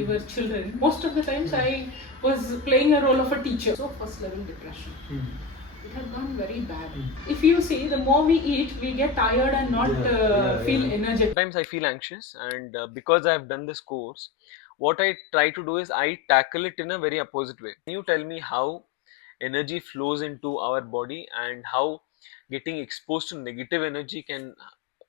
we were children, most of the times I was playing a role of a teacher. So first level depression. It had gone very bad. If you see, the more we eat, we get tired and not feel energetic. Sometimes I feel anxious, and because I have done this course, what I try to do is I tackle it in a very opposite way. Can you tell me how energy flows into our body and how getting exposed to negative energy can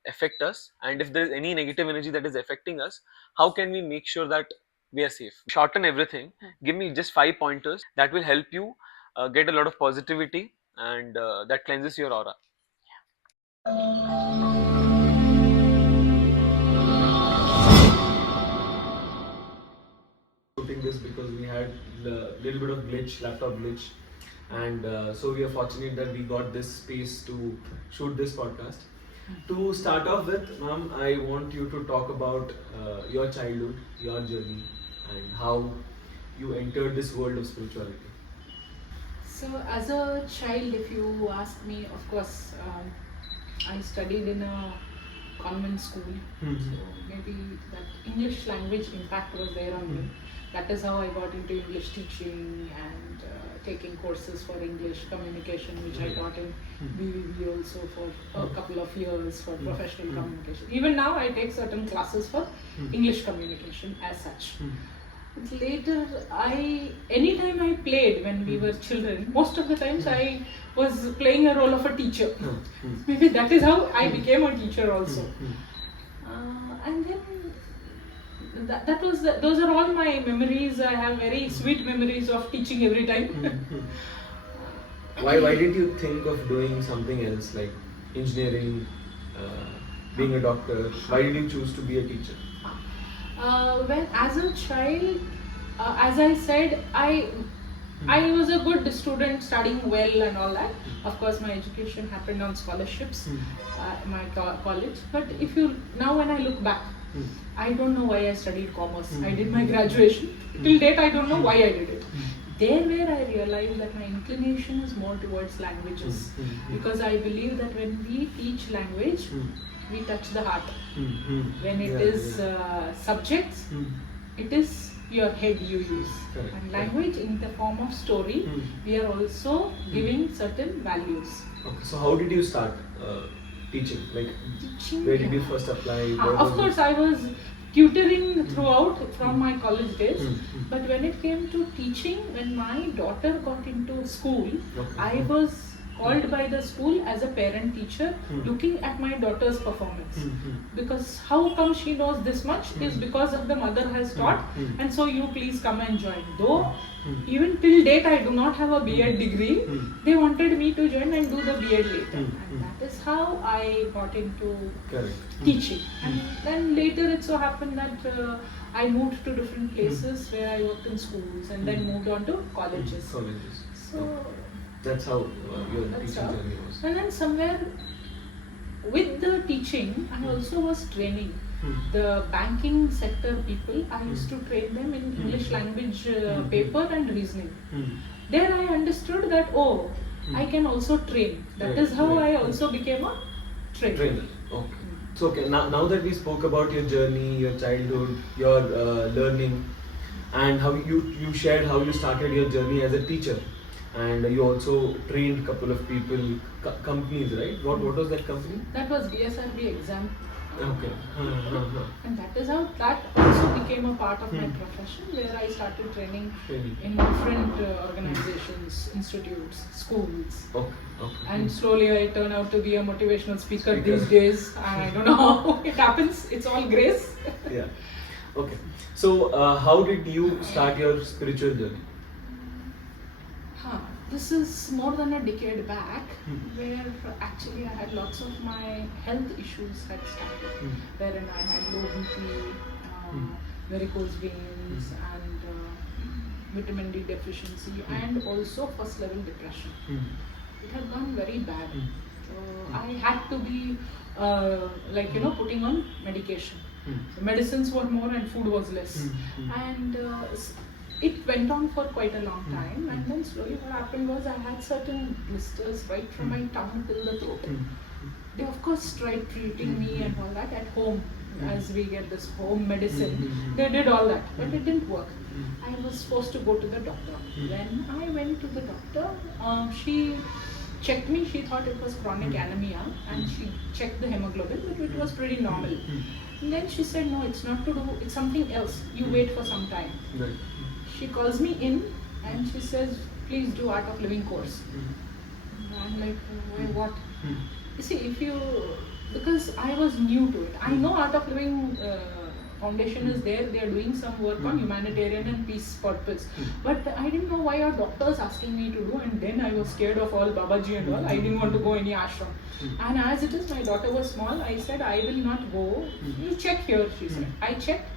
affect us, and if there is any negative energy that is affecting us, how can we make sure that we are safe? Shorten everything, give me just 5 pointers that will help you get a lot of positivity, and that cleanses your aura. Shooting this because we had a little bit of glitch, laptop glitch, and so we are fortunate that we got this space to shoot this podcast. To start off with, ma'am, I want you to talk about your childhood, your journey, and how you entered this world of spirituality. So as a child, if you ask me, of course, I studied in a convent school. So maybe that English language impact was there on me. That is how I got into English teaching and taking courses for English communication, which I taught in BVB also for a couple of years for professional communication. Even now I take certain classes for English communication as such. Later, anytime I played when we were children, most of the times I was playing a role of a teacher. Maybe that is how I became a teacher also. And then those are all my memories. I have very sweet memories of teaching every time. Why did you think of doing something else like engineering, being a doctor? Why did you choose to be a teacher? When as a child, as I said, I was a good student, studying well and all that. Of course, my education happened on scholarships, my college. But when I look back, I don't know why I studied commerce. I did my graduation. Till date, I don't know why I did it. There where I realized that my inclination is more towards languages, because I believe that when we teach language, we touch the heart. When it is subjects, it is your head you use. Correct. And language in the form of story, we are also giving certain values. Okay, so how did you start teaching? Like, Teaching, where did you first apply? of course, I was tutoring throughout from my college days. But when it came to teaching, when my daughter got into school, I was called by the school as a parent teacher looking at my daughter's performance. Because how come she knows this much is because of the mother has taught, and so you please come and join. Though even till date I do not have a B.Ed degree, they wanted me to join and do the B.Ed later. And that is how I got into teaching. And then later it so happened that I moved to different places where I worked in schools and then moved on to colleges. So that's how your teaching journey was. And then somewhere with the teaching, I also was training the banking sector people. I used to train them in English language paper and reasoning. There I understood that I can also train. That is how I also became a trainer. Okay. So now that we spoke about your journey, your childhood, your learning, and how you shared how you started your journey as a teacher. And you also trained a couple of people, companies, right? What was that company? That was DSRB exam. Okay. And that is how that also became a part of my profession, where I started training in different organizations, institutes, schools. Okay. And slowly I turn out to be a motivational speaker these days. I don't know how it happens. It's all grace. Yeah. Okay. So how did you start your spiritual journey? This is more than a decade back, where actually I had lots of my health issues had started, wherein I had low BP, varicose veins, and vitamin D deficiency, and also first level depression. It had gone very bad. So I had to be putting on medication. So medicines were more and food was less. And it went on for quite a long time, and then slowly what happened was I had certain blisters right from my tongue till the throat. They of course tried treating me and all that at home, as we get this home medicine. They did all that, but it didn't work. I was supposed to go to the doctor. When I went to the doctor, she checked me. She thought it was chronic anemia, and she checked the hemoglobin, but it was pretty normal. And then she said, no, it's not to do, it's something else. You wait for some time. Right. She calls me in and she says, please do Art of Living course. I'm like, why, what? You see, because I was new to it. I know Art of Living Foundation is there, they are doing some work on humanitarian and peace purpose. But I didn't know why our doctors asking me to do, and then I was scared of all Babaji and all. I didn't want to go any ashram. And as it is, my daughter was small, I said, I will not go. You check here, she said. I checked.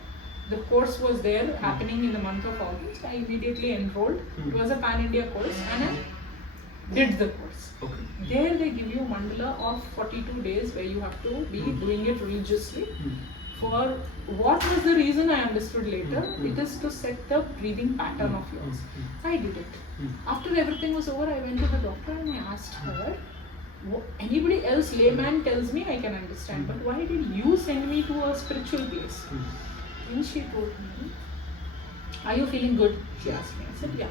The course was there happening in the month of August. I immediately enrolled. It was a pan-India course and I did the course. Okay. There they give you a mandala of 42 days where you have to be doing it religiously. For what was the reason, I understood later. It is to set the breathing pattern of yours. I did it. After everything was over, I went to the doctor and I asked her, anybody else, layman tells me I can understand, but why did you send me to a spiritual place? Then she told me, are you feeling good? She asked me. I said, yeah.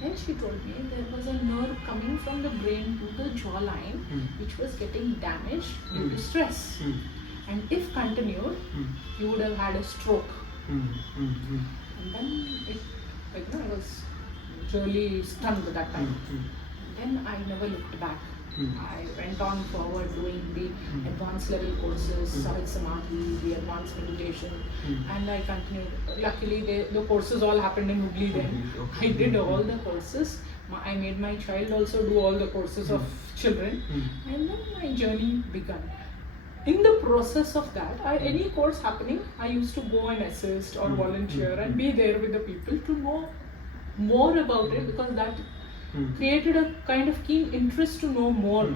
Then she told me there was a nerve coming from the brain to the jawline which was getting damaged due to stress. And if continued, you would have had a stroke. And then I was really stunned at that time. Then I never looked back. I went on forward doing the advanced level courses, Sahaj Samadhi, the advanced meditation, and I continued. Luckily, the courses all happened in Hubli then. I did all the courses. I made my child also do all the courses of children, and then my journey began. In the process of that, any course happening, I used to go and assist or volunteer and be there with the people to know more about it, because that created a kind of keen interest to know more.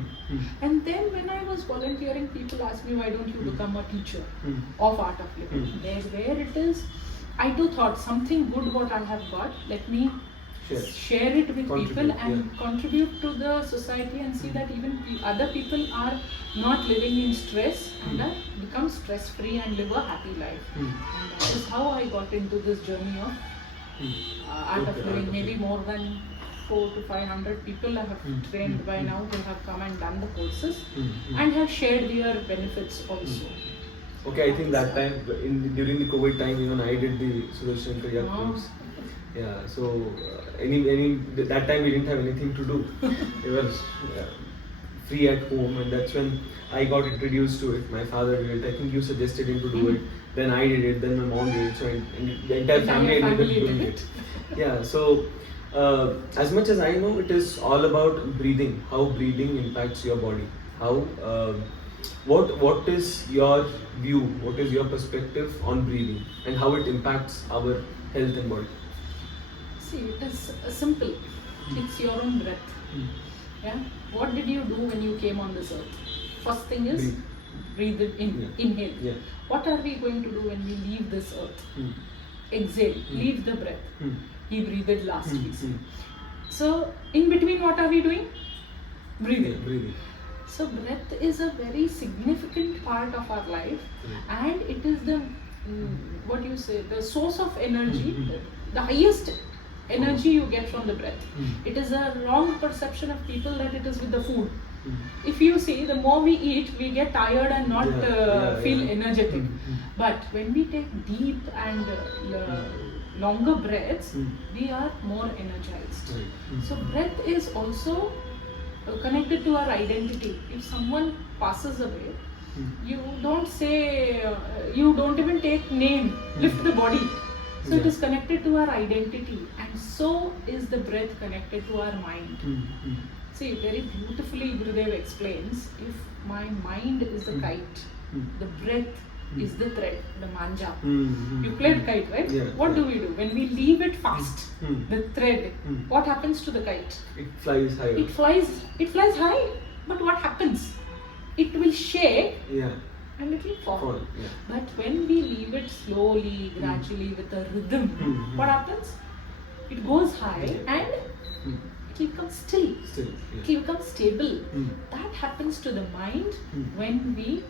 And then when I was volunteering, people asked me, why don't you become a teacher of Art of Living? There it is. I too thought something good what I have got, let me share it with people and contribute to the society and see that even other people are not living in stress and become stress free and live a happy life. And that is how I got into this journey of Art of Living. Maybe more than 400 to 500 people I have trained by now who have come and done the courses and have shared their benefits also. Okay, I think that time, during the COVID time, even I did the Sudarshan Kriya course. Yeah, so that time we didn't have anything to do. We were free at home, and that's when I got introduced to it. My father did it. I think you suggested him to do it. Then I did it. Then my mom did it. So the entire family ended up doing it. Yeah. So as much as I know, it is all about breathing. How breathing impacts your body. How what is your view? What is your perspective on breathing and how it impacts our health and body? See, it is simple. It's your own breath. Yeah. What did you do when you came on this earth? First thing is breathe it in. Inhale. Yeah. What are we going to do when we leave this earth? Exhale. Leave the breath. He breathed last week. So in between, what are we doing? Breathing. Breathing. So breath is a very significant part of our life, and it is the the source of energy, the highest energy you get from the breath. It is a wrong perception of people that it is with the food. If you see, the more we eat, we get tired and not feel energetic. But when we take deep and longer breaths, we are more energized. So breath is also connected to our identity. If someone passes away, you don't say, you don't even take name, lift the body. So it is connected to our identity, and so is the breath connected to our mind. See, very beautifully Gurudev explains, if my mind is the kite, the breath is the thread, the manja. You played kite, right? What do we do? When we leave it fast, the thread, what happens to the kite? It flies higher. It flies high, but what happens? It will shake and it will fall. But when we leave it slowly, gradually, with a rhythm, what happens? It goes high and it will become still. It will become stable. That happens to the mind when we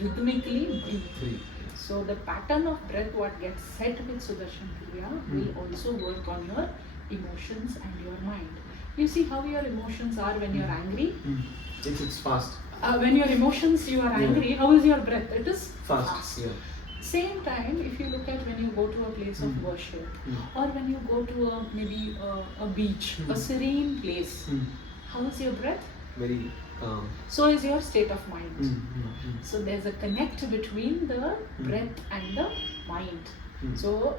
rhythmically breathe. So the pattern of breath what gets set with Sudarshan Kriya will also work on your emotions and your mind. You see how your emotions are when you're angry? It's fast. When your emotions, you are angry, how is your breath? It is fast. Yeah. Same time, if you look at when you go to a place of worship, or when you go to maybe a beach, a serene place, how is your breath? Very calm. So is your state of mind. So there's a connect between the breath and the mind. So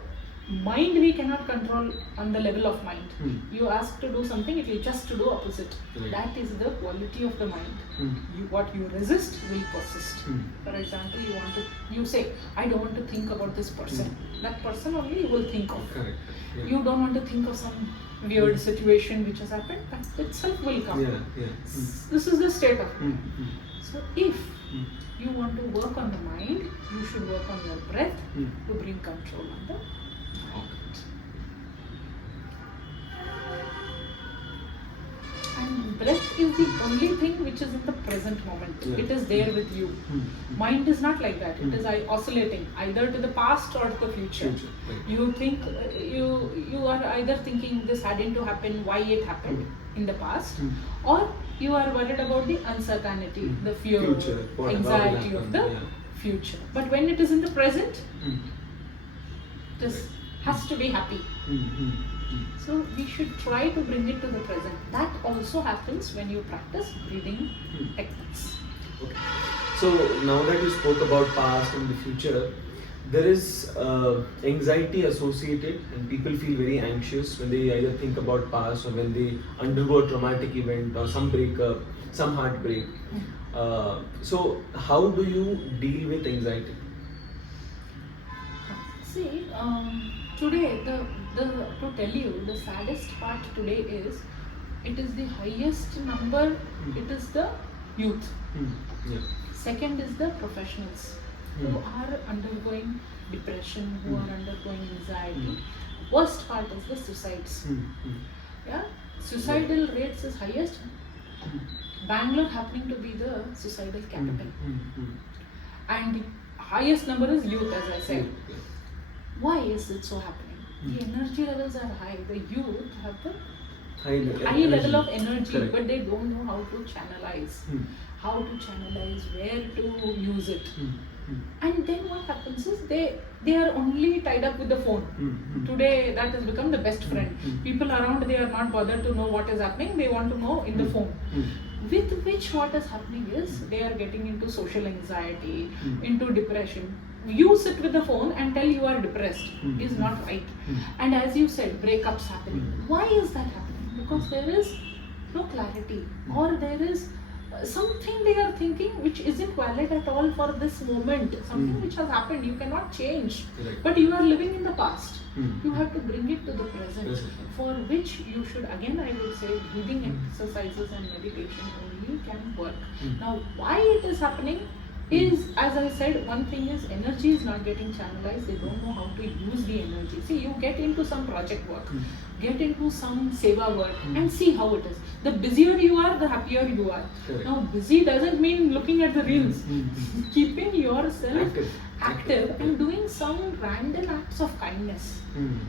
mind we cannot control on the level of mind. You ask to do something, it will just to do opposite. Right. That is the quality of the mind. What you resist will persist. For example, you say, I don't want to think about this person. That person only you will think of. Correct. Yeah. You don't want to think of some weird situation which has happened, that itself will come. This is the state of mind. So if you want to work on the mind, you should work on your breath to bring control on the mind. And breath is the only thing which is in the present moment. It is there with you. Mind is not like that. It is oscillating either to the past or to the future. You think you are either thinking this hadn't to happen, why it happened in the past, or you are worried about the uncertainty, the fear, future, anxiety of the future. But when it is in the present, this has to be happy. So we should try to bring it to the present. That also happens when you practice breathing techniques. Okay. So now that you spoke about past and the future, there is anxiety associated, and people feel very anxious when they either think about past or when they undergo a traumatic event or some breakup, some heartbreak. So how do you deal with anxiety? See, today to tell you, the saddest part today is it is the highest number. It is the youth. Second is the professionals who are undergoing depression, who are undergoing anxiety. Worst part is the suicides. Suicidal rates is highest. Bangalore happening to be the suicidal capital, and the highest number is youth, as I said. Why is it so happening? The energy levels are high. The youth have the high level of energy, but they don't know how to channelize. Where to use it. And then what happens is they are only tied up with the phone. Today that has become the best friend. People around, they are not bothered to know what is happening, they want to know in the phone. With which what is happening is they are getting into social anxiety, into depression. You sit with the phone and tell you are depressed is not right. And as you said, breakups happening. Why is that happening? Because there is no clarity, or there is something they are thinking which isn't valid at all for this moment. Something which has happened, you cannot change. But you are living in the past. You have to bring it to the present, for which you should, again I would say, breathing exercises and meditation only can work. Now why it is happening is, as I said, one thing is energy is not getting channelized. They don't know how to use the energy. See, you get into some project work, get into some seva work, and see how it is. The busier you are, the happier you are. Now busy doesn't mean looking at the reels. Keeping yourself active and doing some random acts of kindness.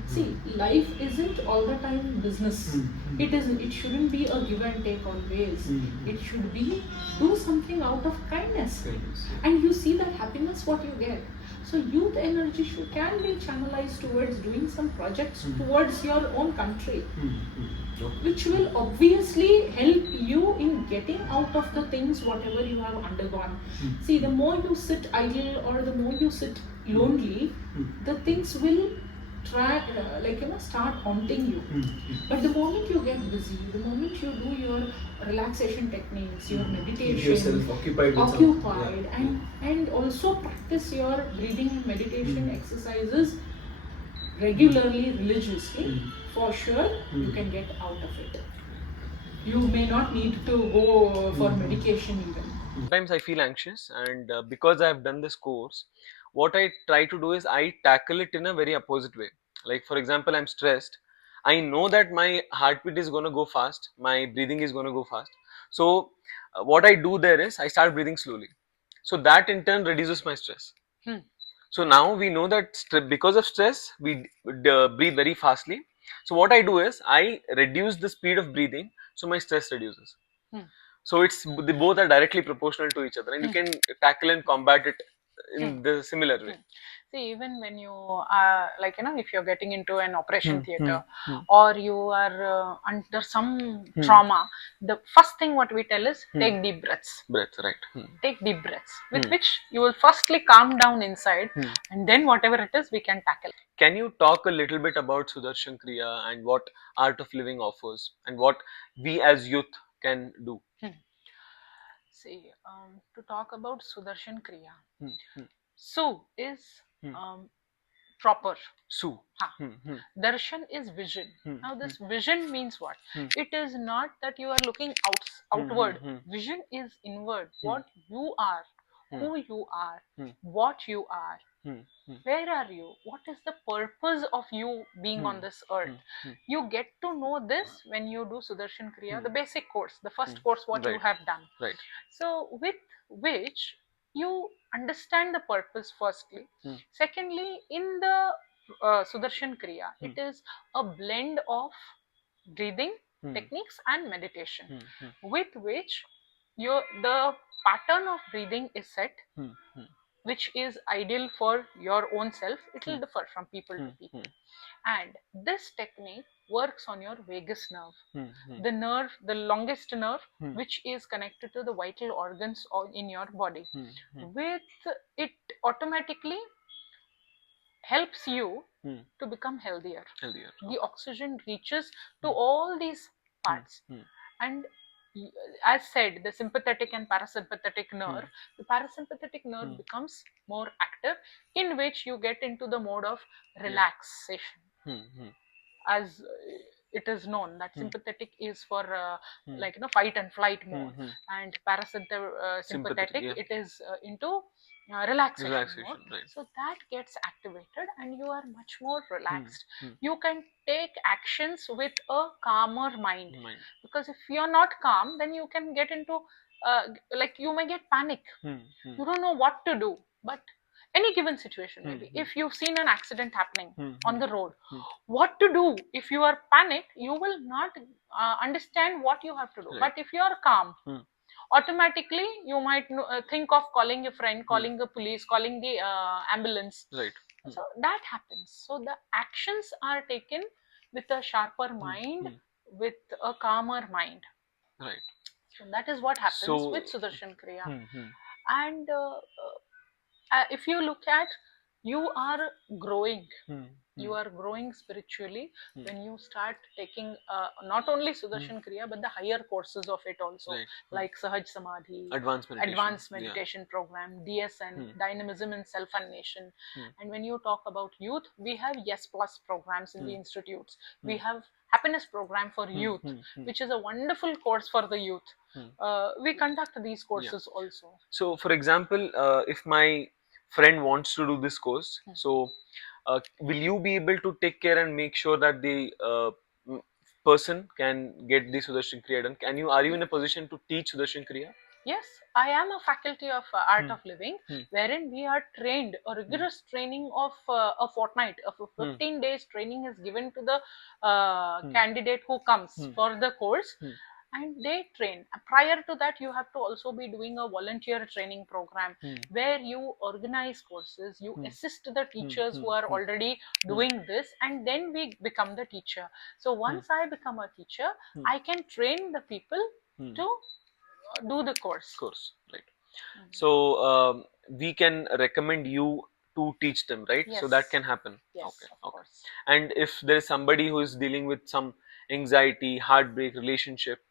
See, life isn't all the time business. It shouldn't be a give and take always. It should be do something out of kindness. And you see that happiness what you get. So youth energy can be channelized towards doing some projects towards your own country, which will obviously help you in getting out of the things whatever you have undergone. See, the more you sit idle or the more you sit lonely, the things will start haunting you. But the moment you get busy, the moment you do your relaxation techniques, your meditation, keep yourself occupied with and also practice your breathing and meditation exercises regularly, religiously, for sure you can get out of it. You may not need to go for medication even. Sometimes I feel anxious, and because I've done this course, what I try to do is I tackle it in a very opposite way. Like, for example, I'm stressed. I know that my heartbeat is going to go fast, my breathing is going to go fast. So, what I do there is I start breathing slowly. So, that in turn reduces my stress. So now we know that because of stress we breathe very fastly. So what I do is I reduce the speed of breathing, so my stress reduces. Hmm. So it's they both are directly proportional to each other, and you can tackle and combat it in the similar way. See, even when you are like, if you're getting into an operation theater, Hmm. or you are under some trauma, the first thing what we tell is take deep breaths. Breath, right. Take deep breaths, with which you will firstly calm down inside, and then whatever it is we can tackle. Can you talk a little bit about Sudarshan Kriya and what Art of Living offers and what we as youth can do? See, to talk about Sudarshan Kriya, Hmm. Su is proper. Su. Ha. Darshan is vision. Now, this vision means what? It is not that you are looking outward. Vision is inward. What you are, who you are, what you are, where are you, what is the purpose of you being on this earth. You get to know this when you do Sudarshan Kriya, the basic course, the first course what you Right. have done. Right. So, with which you understand the purpose firstly. Secondly, in the Sudarshan Kriya, it is a blend of breathing techniques and meditation, with which the pattern of breathing is set, which is ideal for your own self. It will differ from people to people. And this technique works on your vagus nerve, the nerve, the longest nerve, which is connected to the vital organs in your body. With it, automatically helps you to become healthier. The oxygen reaches to all these parts. And as said, the sympathetic and parasympathetic nerve, the parasympathetic nerve becomes more active, in which you get into the mode of relaxation. As it is known that sympathetic is for fight and flight mode, and sympathetic it is into relaxation mode. Right. So that gets activated and you are much more relaxed. You can take actions with a calmer mind, because if you're not calm, then you can get into you may get panic. You don't know what to do. But any given situation, maybe if you've seen an accident happening on the road, what to do? If you are panicked, you will not understand what you have to do. But if you are calm, automatically you might think of calling a friend, calling the police, calling the ambulance. Right. So that happens. So the actions are taken with a sharper mind, with a calmer mind. Right. So that is what happens So- with Sudarshan Kriya. And if you look at, you are growing. You are growing spiritually when you start taking not only Sudarshan Kriya but the higher courses of it also, Right. like Sahaj Samadhi, Advanced meditation. program, DSN, Dynamism in Self and Nation. And when you talk about youth, we have Yes Plus programs in the institutes. We have Happiness program for youth, which is a wonderful course for the youth. We conduct these courses also. So, for example, if my friend wants to do this course, so will you be able to take care and make sure that the m- person can get the Sudarshan Kriya done? Are you in a position to teach Sudarshan Kriya? Yes, I am a faculty of Art of Living, wherein we are trained, a rigorous training of a fortnight, of a 15 days training is given to the candidate who comes for the course. And they train. Prior to that, you have to also be doing a volunteer training program, where you organize courses, you assist the teachers who are already doing this, and then we become the teacher. So once I become a teacher, I can train the people to do the course. Right. So we can recommend you to teach them, right? So that Yes. can happen. Yes, Okay. of course. And if there is somebody who is dealing with some anxiety, heartbreak, relationship,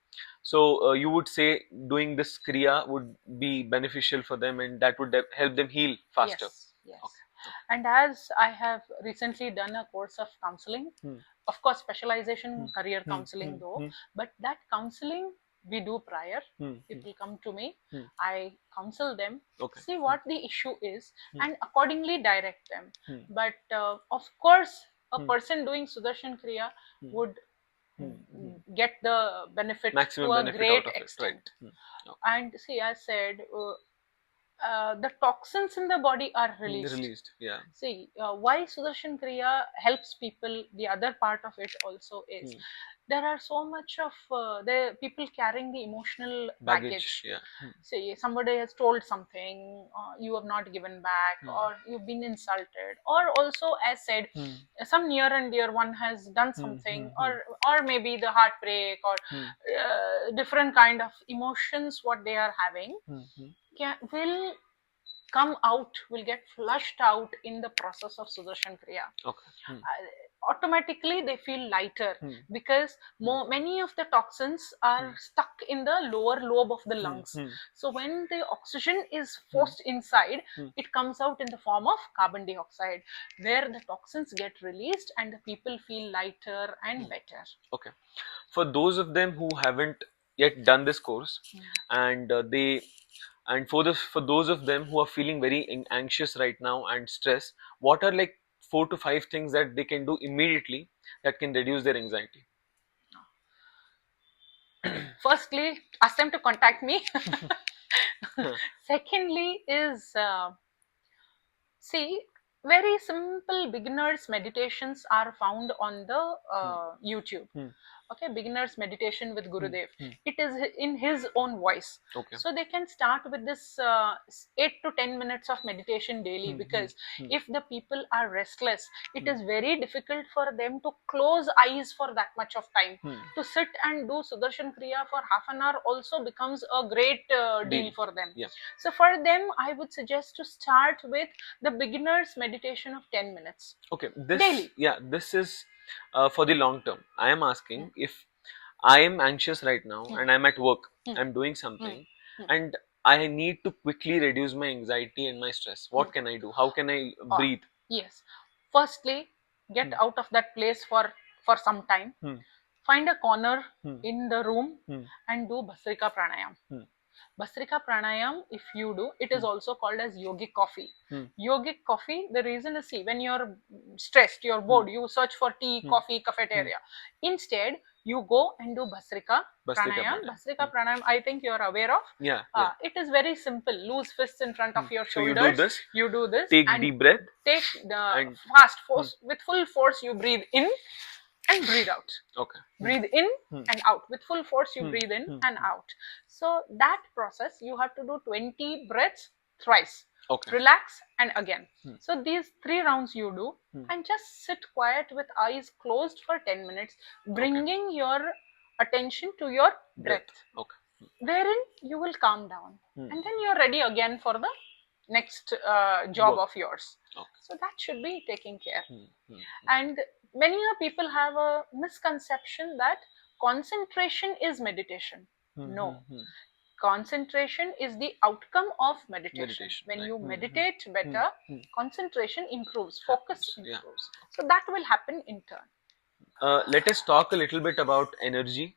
so you would say doing this kriya would be beneficial for them, and that would help them heal faster. Yes, yes. And as I have recently done a course of counseling, of course, specialization career counseling though, but that counseling we do prior. People come to me, I counsel them, see what the issue is, and accordingly direct them. But of course, a person doing Sudarshan Kriya would get the benefit Maximum to a benefit great out of it, extent. right. And see, I said, the toxins in the body are released. Released. Yeah. See, why Sudarshan Kriya helps people, the other part of it also is there are so much of the people carrying the emotional baggage. Yeah. Say somebody has told something, you have not given back, or you've been insulted, or also as said, some near and dear one has done something, or maybe the heartbreak, or different kind of emotions what they are having will come out, will get flushed out in the process of Sudarshan Kriya. Okay. Automatically they feel lighter because many of the toxins are stuck in the lower lobe of the lungs. So when the oxygen is forced inside, it comes out in the form of carbon dioxide, where the toxins get released and the people feel lighter and better. Okay. For those of them who haven't yet done this course, and they and for those of them who are feeling very anxious right now and stressed, what are like 4 to 5 things that they can do immediately that can reduce their anxiety? Firstly, ask them to contact me. Secondly is see, very simple beginners meditations are found on the YouTube. Okay, beginners meditation with Gurudev. It is in his own voice. Okay. So they can start with this 8 to 10 minutes of meditation daily, because if the people are restless, it is very difficult for them to close eyes for that much of time. To sit and do Sudarshan Kriya for half an hour also becomes a great deal for them. Yeah. So for them, I would suggest to start with the beginner's meditation of 10 minutes. Okay. This daily. Yeah, this is for the long term. I am asking if I am anxious right now and I'm at work, I'm doing something, and I need to quickly reduce my anxiety and my stress. What can I do? How can I breathe? Yes. Firstly, get out of that place for some time. Find a corner in the room and do Bhasrika Pranayam. Bhasrika Pranayam, if you do, it is also called as yogic coffee. Yogic coffee, the reason is, see, when you're stressed, you're bored, you search for tea, coffee, cafeteria. Instead, you go and do Bhasrika Pranayam. Bhasrika Pranayam, I think you're aware of. Yeah. It is very simple. Loose fists in front of your So you shoulders. do this. You do this. Take and deep breath. Take the and fast force, with full force you breathe in and breathe out. Okay. Breathe in and out. With full force you breathe in and out. So that process you have to do 20 breaths thrice. Okay. Relax and again. So these 3 rounds you do, and just sit quiet with eyes closed for 10 minutes, bringing your attention to your breath. Okay. Wherein you will calm down, and then you're ready again for the next job of yours. Okay. So that should be taken care. And many people have a misconception that concentration is meditation. No. Concentration is the outcome of meditation. When you meditate better, concentration improves, focus improves. So that will happen in turn. Let us talk a little bit about energy.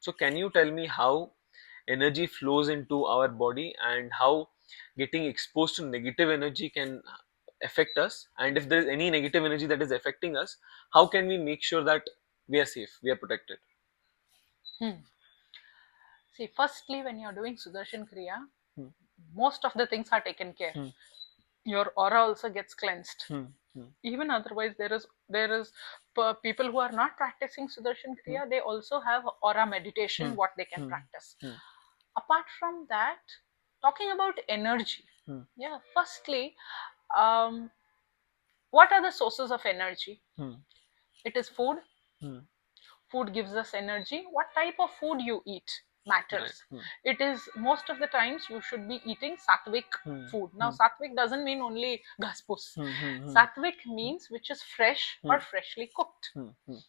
So can you tell me how energy flows into our body and how getting exposed to negative energy can affect us, and if there is any negative energy that is affecting us, how can we make sure that we are safe, we are protected? See, firstly, when you're doing Sudarshan Kriya, most of the things are taken care. Your aura also gets cleansed. Even otherwise, there is people who are not practicing Sudarshan Kriya, they also have aura meditation, what they can practice. Apart from that, talking about energy, firstly, what are the sources of energy? It is food. Food gives us energy. What type of food you eat matters. It is, most of the times you should be eating sattvic food. Now sattvic doesn't mean only gaspus. Sattvic means which is fresh or freshly cooked.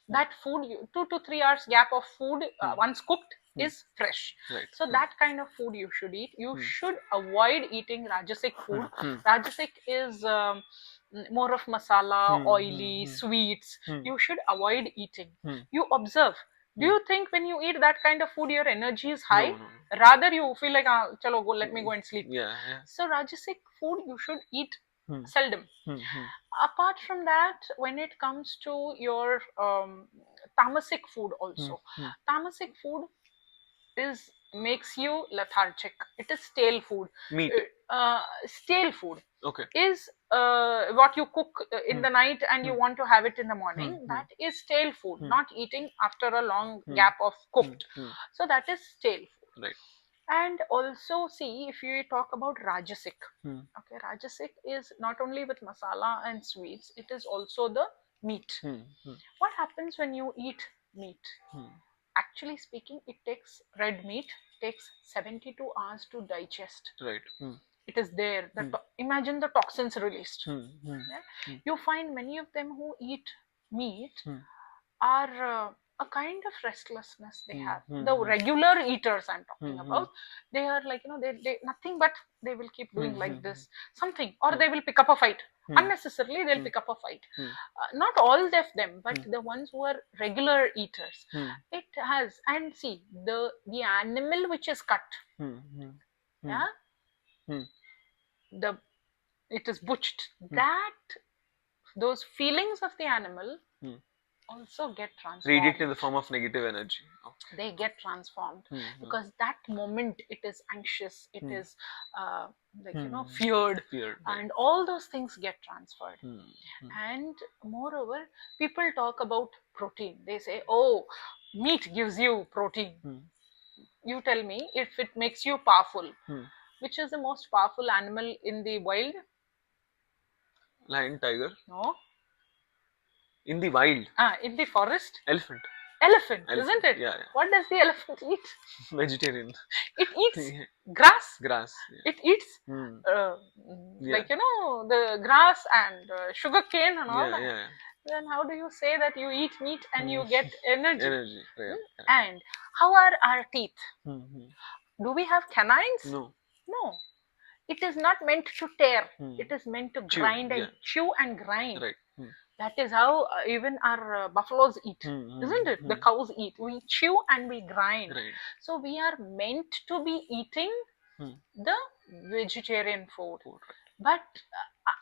That food, 2 to 3 hours gap of food once cooked is fresh. So that kind of food you should eat. You should avoid eating rajasic food. Rajasic is more of masala, oily, sweets. You should avoid eating. You observe. Do you think when you eat that kind of food, your energy is high? No. Rather, you feel like, chalo, go, let me go and sleep. Yeah. So, rajasic food you should eat seldom. Apart from that, when it comes to your tamasic food also, tamasic food is makes you lethargic. It is stale food. Meat. Stale food Okay. is what you cook in the night and you Hmm. want to have it in the morning. Hmm. That is stale food, Hmm. not eating after a long Hmm. gap of cooked. Hmm. So that is stale food. Right. And also, see, if you talk about rajasic, Hmm. okay, rajasic is not only with masala and sweets, it is also the meat. Hmm. Hmm. What happens when you eat meat? Hmm. Actually speaking, it takes red meat takes 72 hours to digest. Right. Hmm. It is there. Hmm. Imagine the toxins released. Hmm. Hmm. Yeah? Hmm. You find many of them who eat meat Hmm. are a kind of restlessness they Hmm. have. Hmm. The Hmm. regular eaters I'm talking Hmm. about, they are like, they nothing but they will keep doing Hmm. like Hmm. this, something, or Hmm. they will pick up a fight. Hmm. Unnecessarily, they'll Hmm. pick up a fight. Hmm. Not all of them, but Hmm. the ones who are regular eaters. Hmm. It has, and see, the animal which is cut, Hmm. Hmm. yeah, Hmm. the it is butched. Hmm. That those feelings of the animal Hmm. also get Read it transformed. in the form of negative energy. Okay. They get transformed Hmm. because that moment it is anxious, it Hmm. is uh, like Hmm. feared, Feared. Right. and all those things get transferred. Hmm. Hmm. And moreover, people talk about protein. They say, oh, meat gives you protein. Hmm. You tell me, if it makes you powerful, Hmm. which is the most powerful animal in the wild? Lion, tiger. No. In the wild. In the forest? Elephant. Elephant, Elephant. isn't it? Yeah, yeah. What does the elephant eat? Vegetarian. It eats grass. Grass. Yeah. It eats Hmm. Yeah. like the grass and sugar cane and all Yeah, that. yeah, yeah. Then how do you say that you eat meat and you Hmm. get energy? Energy. Right. And how are our teeth? Hmm. Hmm. Do we have canines? No. No. It is not meant to tear. Hmm. It is meant to Chew, grind and yeah. chew and grind. Right. Hmm. That is how even our buffaloes eat, Hmm. Hmm. isn't it? The Hmm. cows eat. We chew and we grind. Right. So we are meant to be eating Hmm. the vegetarian food. Food, right. But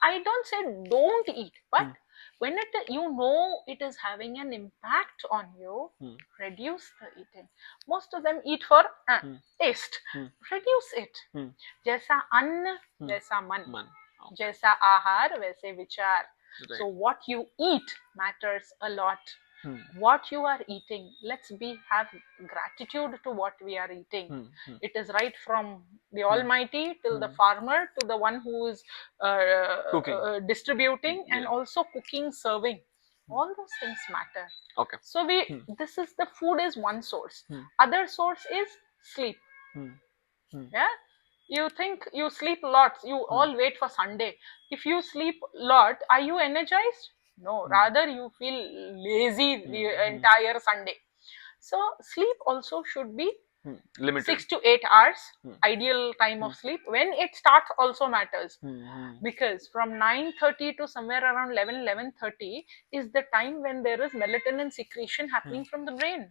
I don't say don't eat, but Hmm. when it is having an impact on you, Hmm. reduce the eating. Most of them eat for Hmm. taste. Hmm. Reduce it. Hmm. जैसा अन्न वैसा मन. Man. Okay. जैसा आहार वैसे विचार. Right. So what you eat matters a lot. Hmm. What you are eating, let's have gratitude to what we are eating. Hmm. Hmm. It is right from the Almighty till the Hmm. farmer to the one who is Cooking. distributing and Yeah. also cooking, serving. All those things matter. Okay. So this is the food is one source. Hmm. Other source is sleep. Hmm. Hmm. Yeah. You think you sleep lots, you all wait for Sunday. If you sleep lot, are you energized? No, rather you feel lazy the entire Sunday. So sleep also should be Limited. 6 to 8 hours, ideal time of sleep. When it starts also matters, because from 9:30 to somewhere around 11:30 is the time when there is melatonin secretion happening from the brain.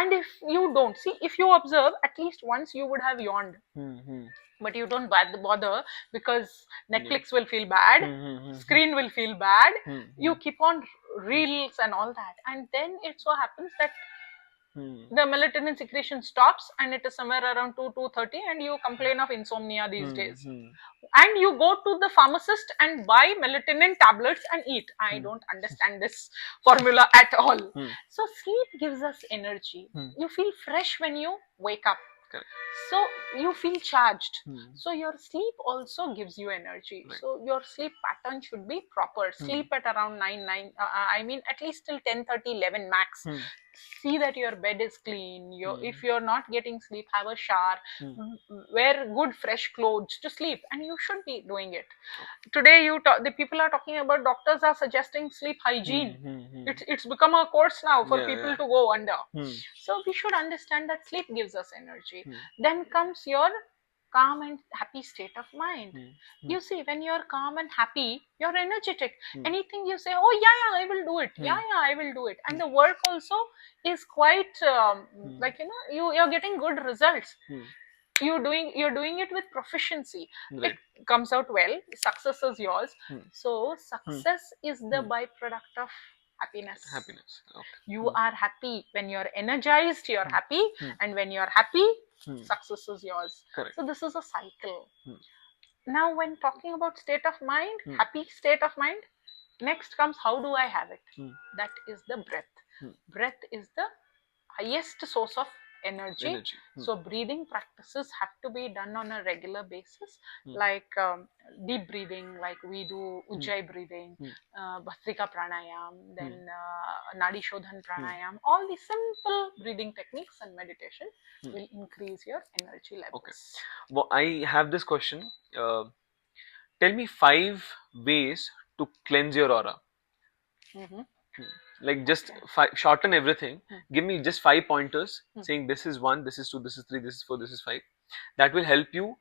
And if you don't see, if you observe, at least once you would have yawned, but you don't bother because Netflix will feel bad, screen will feel bad, you keep on reels and all that, and then it so happens that the melatonin secretion stops and it is somewhere around 2:30 and you complain of insomnia these days. And you go to the pharmacist and buy melatonin tablets and eat. I don't understand this formula at all. So sleep gives us energy. You feel fresh when you wake up. Correct. So you feel charged. So your sleep also gives you energy. Right. So your sleep pattern should be proper. Sleep at around 9 I mean at least till 10:30 11 max. See that your bed is clean. If you're not getting sleep, have a shower, wear good fresh clothes to sleep, and you should be doing it. Today the people are talking about, doctors are suggesting sleep hygiene. It's become a course now for people to go under. So we should understand that sleep gives us energy. Then comes your calm and happy state of mind. You see, when you're calm and happy, you're energetic. Anything you say, oh yeah, I will do it. Yeah, I will do it. And the work also is quite like you're getting good results. You're doing it with proficiency. Right. It comes out well. Success is yours. So success is the byproduct of Happiness. Happiness. Okay. You are happy when you're energized, you're happy, and when you're happy, success is yours. Correct. So this is a cycle. Now, when talking about state of mind, happy state of mind, next comes how do I have it? That is the breath. Breath is the highest source of energy. So breathing practices have to be done on a regular basis, like deep breathing, like we do ujjayi breathing, bhastrika pranayam, then nadi shodhan pranayam. All these simple breathing techniques and meditation will increase your energy levels. Okay. Well, I have this question. Tell me 5 ways to cleanse your aura. Like just shorten everything. Give me just 5 pointers saying this is 1, this is 2, this is 3, this is 4, this is 5. That will help you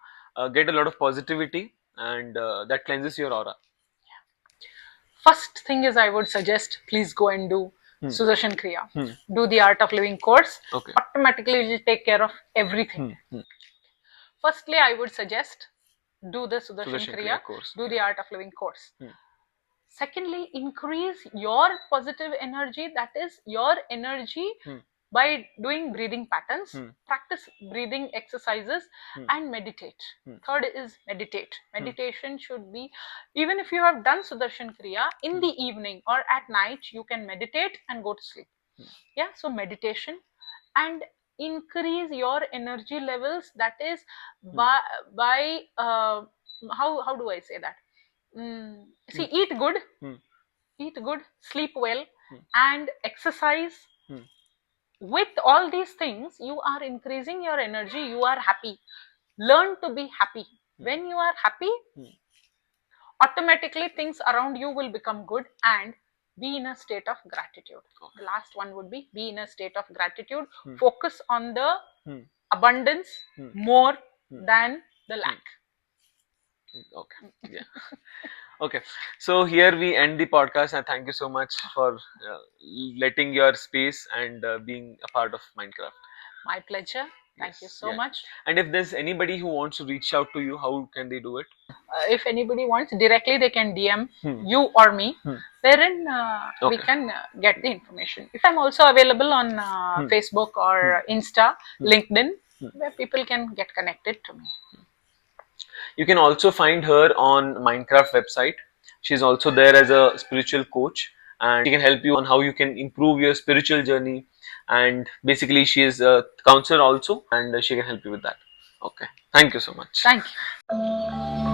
get a lot of positivity, and that cleanses your aura. First thing is, I would suggest, please go and do Sudarshan Kriya. Do the Art of Living course. Okay. Automatically it will take care of everything. Firstly, I would suggest do the Sudarshan Kriya course. Do the Art of Living course. Secondly, increase your positive energy, that is your energy, by doing breathing patterns. Practice breathing exercises and meditate. Third is meditate. Meditation should be, even if you have done Sudarshan Kriya, in the evening or at night you can meditate and go to sleep. Yeah, so meditation, and increase your energy levels, that is by how do I say that? See, eat good, sleep well, and exercise. With all these things, you are increasing your energy, you are happy. Learn to be happy. When you are happy, automatically things around you will become good, and be in a state of gratitude. The last one would be in a state of gratitude. Focus on the abundance more than the lack. Okay. Yeah. Okay. So here we end the podcast, and thank you so much for letting your space and being a part of Mindcraft. My pleasure. Thank you so much. And if there's anybody who wants to reach out to you, how can they do it? If anybody wants, directly they can DM you or me. Wherein we can get the information. If I'm also available on Facebook or Insta, LinkedIn, where people can get connected to me. You can also find her on Mindcraft website. She's also there as a spiritual coach, and she can help you on how you can improve your spiritual journey. And basically, she is a counselor also, and she can help you with that. Okay. Thank you so much. Thank you.